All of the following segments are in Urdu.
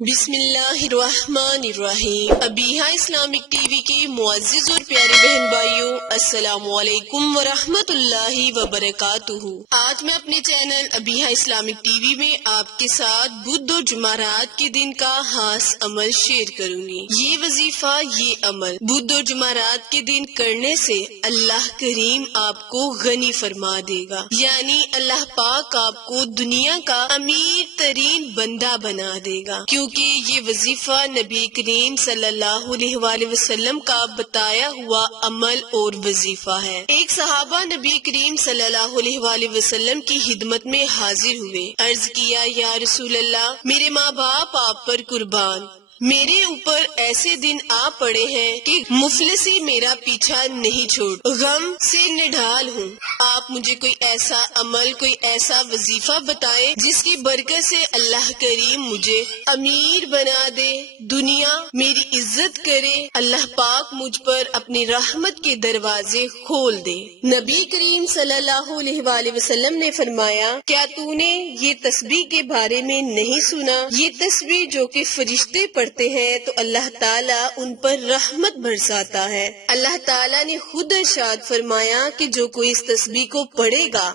بسم اللہ الرحمن الرحیم۔ ابیہا اسلامک ٹی وی کے معزز اور پیارے بہن بھائیوں، السلام علیکم ورحمۃ اللہ وبرکاتہ۔ آج میں اپنے channel Abiha Islamic T V میں آپ کے ساتھ بدھ اور جمعرات کے دن کا خاص عمل شیئر کروں گی۔ یہ وظیفہ، یہ عمل بدھ اور جمعرات کے دن کرنے سے اللہ کریم آپ کو غنی فرما دے گا، یعنی اللہ پاک آپ کو دنیا کا امیر ترین بندہ بنا دے گا، کیونکہ یہ وظیفہ نبی کریم صلی اللہ علیہ وآلہ وسلم کا بتایا ہوا عمل اور وظیفہ ہے۔ ایک صحابہ نبی کریم صلی اللہ علیہ وآلہ وسلم کی خدمت میں حاضر ہوئے، عرض کیا، یا رسول اللہ، میرے ماں باپ آپ پر قربان، میرے اوپر ایسے دن آ پڑے ہیں کہ مفلسی میرا پیچھا نہیں چھوڑ، غم سے نڈھال ہوں، آپ مجھے کوئی ایسا عمل، کوئی ایسا وظیفہ بتائے جس کی برکت سے اللہ کریم مجھے امیر بنا دے، دنیا میری عزت کرے، اللہ پاک مجھ پر اپنی رحمت کے دروازے کھول دے۔ نبی کریم صلی اللہ علیہ وآلہ وسلم نے فرمایا، کیا تو نے یہ تسبیح کے بارے میں نہیں سنا؟ یہ تسبیح جو کہ فرشتے پڑھتے ہیں تو اللہ تعالیٰ ان پر رحمت برساتا ہے۔ اللہ تعالیٰ نے خود ارشاد فرمایا کہ جو کوئی اس تسبیح کو پڑھے گا،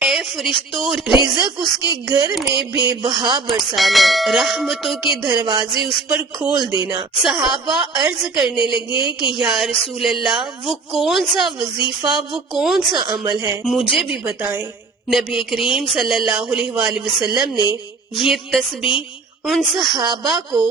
اے فرشتوں، رزق اس کے گھر میں بے بہا برسانا، رحمتوں کے دروازے اس پر کھول دینا۔ صحابہ عرض کرنے لگے کہ یا رسول اللہ، وہ کون سا وظیفہ، وہ کون سا عمل ہے، مجھے بھی بتائیں۔ نبی کریم صلی اللہ علیہ وآلہ وسلم نے یہ تسبیح ان صحابہ کو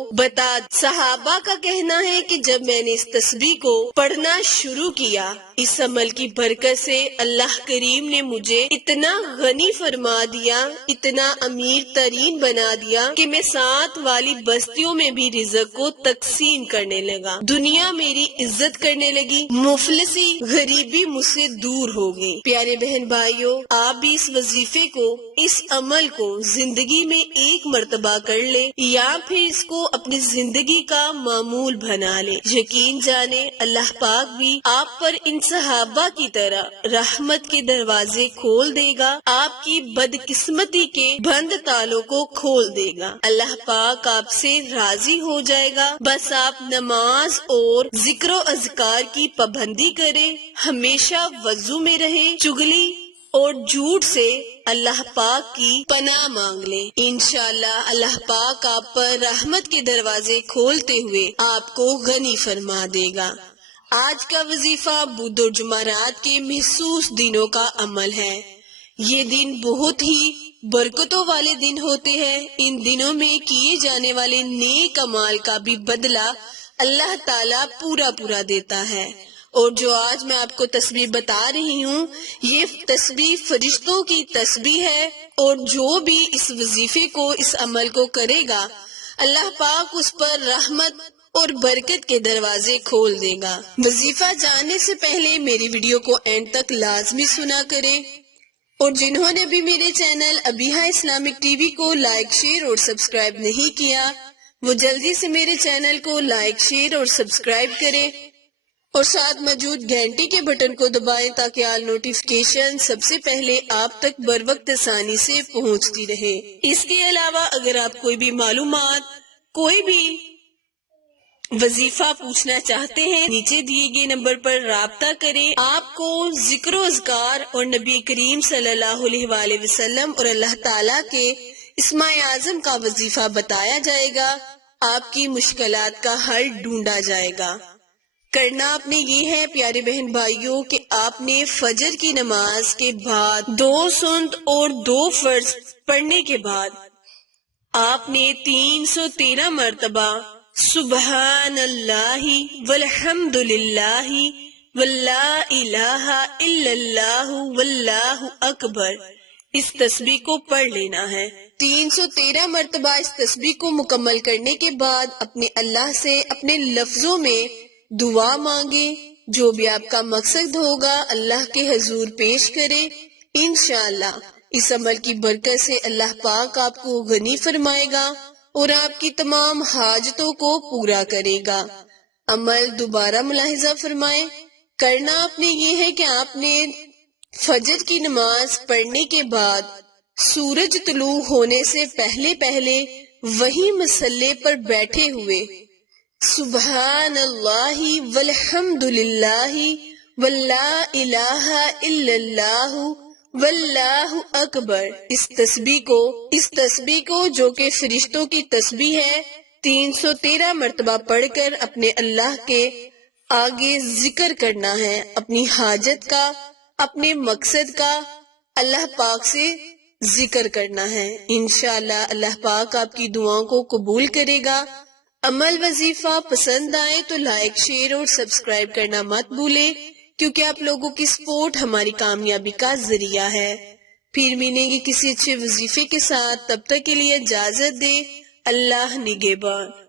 صحابہ کا کہنا ہے کہ جب میں نے اس تسبیح کو پڑھنا شروع کیا، اس عمل کی برکت سے اللہ کریم نے مجھے اتنا غنی فرما دیا، اتنا امیر ترین بنا دیا کہ میں ساتھ والی بستیوں میں بھی رزق کو تقسیم کرنے لگا، دنیا میری عزت کرنے لگی، مفلسی غریبی مجھ سے دور ہو گئی۔ پیارے بہن بھائیوں، آپ بھی اس وظیفے کو، اس عمل کو زندگی میں ایک مرتبہ کر لیں یا پھر اس کو اپنی زندگی کا معمول بنا لے، یقین جانے اللہ پاک بھی آپ پر ان صحابہ کی طرح رحمت کے دروازے کھول دے گا، آپ کی بدقسمتی کے بند تالوں کو کھول دے گا، اللہ پاک آپ سے راضی ہو جائے گا۔ بس آپ نماز اور ذکر و اذکار کی پابندی کریں، ہمیشہ وضو میں رہیں، چغلی اور جھوٹ سے اللہ پاک کی پناہ مانگ لیں، انشاءاللہ اللہ پاک آپ پر رحمت کے دروازے کھولتے ہوئے آپ کو غنی فرما دے گا۔ آج کا وظیفہ بدھ اور جمعرات کے محسوس دنوں کا عمل ہے۔ یہ دن بہت ہی برکتوں والے دن ہوتے ہیں، ان دنوں میں کیے جانے والے نیک اعمال کا بھی بدلہ اللہ تعالیٰ پورا دیتا ہے۔ اور جو آج میں آپ کو تسبیح بتا رہی ہوں، یہ تسبیح فرشتوں کی تسبیح ہے، اور جو بھی اس وظیفے کو، اس عمل کو کرے گا، اللہ پاک اس پر رحمت اور برکت کے دروازے کھول دے گا۔ وظیفہ جاننے سے پہلے میری ویڈیو کو اینڈ تک لازمی سنا کریں، اور جنہوں نے بھی میرے channel Abiha Islamic T V کو لائک، شیئر اور سبسکرائب نہیں کیا، وہ جلدی سے میرے چینل کو لائک، شیئر اور سبسکرائب کریں، اور ساتھ موجود گھنٹی کے بٹن کو دبائیں تاکہ آل نوٹیفیکیشن سب سے پہلے آپ تک بر وقت آسانی سے پہنچتی رہے۔ اس کے علاوہ اگر آپ کوئی بھی معلومات، کوئی بھی وظیفہ پوچھنا چاہتے ہیں، نیچے دیے گئے نمبر پر رابطہ کریں، آپ کو ذکر و اذکار اور نبی کریم صلی اللہ علیہ وآلہ وسلم اور اللہ تعالیٰ کے اسماء اعظم کا وظیفہ بتایا جائے گا، آپ کی مشکلات کا حل ڈھونڈا جائے گا۔ کرنا آپ نے یہ ہے پیارے بہن بھائیوں کہ آپ نے فجر کی نماز کے بعد 2 سنت اور 2 فرض پڑھنے کے بعد آپ نے 313 مرتبہ سبحان اللہ والحمد للہ ولا الہ الا اللہ واللہ اکبر اس تسبیح کو پڑھ لینا ہے۔ 313 مرتبہ اس تسبیح کو مکمل کرنے کے بعد اپنے اللہ سے اپنے لفظوں میں دعا مانگے، جو بھی آپ کا مقصد ہوگا اللہ کے حضور پیش کرے، انشاءاللہ اس عمل کی برکت سے اللہ پاک آپ کو غنی فرمائے گا اور آپ کی تمام حاجتوں کو پورا کرے گا۔ عمل دوبارہ ملاحظہ فرمائیں، کرنا آپ نے یہ ہے کہ آپ نے فجر کی نماز پڑھنے کے بعد سورج طلوع ہونے سے پہلے وہی مسلے پر بیٹھے ہوئے سبحان اللہ والحمد للہ واللا الہ الا اللہ واللہ اکبر اس تسبیح کو جو کہ فرشتوں کی تسبیح ہے 313 مرتبہ پڑھ کر اپنے اللہ کے آگے ذکر کرنا ہے، اپنی حاجت کا، اپنے مقصد کا اللہ پاک سے ذکر کرنا ہے۔ انشاءاللہ اللہ پاک آپ کی دعاؤں کو قبول کرے گا۔ عمل وظیفہ پسند آئے تو لائک، شیئر اور سبسکرائب کرنا مت بھولیں، کیونکہ آپ لوگوں کی سپورٹ ہماری کامیابی کا ذریعہ ہے۔ پھر ملیں گے کسی اچھے وظیفے کے ساتھ، تب تک کے لیے اجازت دیں۔ اللہ نگہبان۔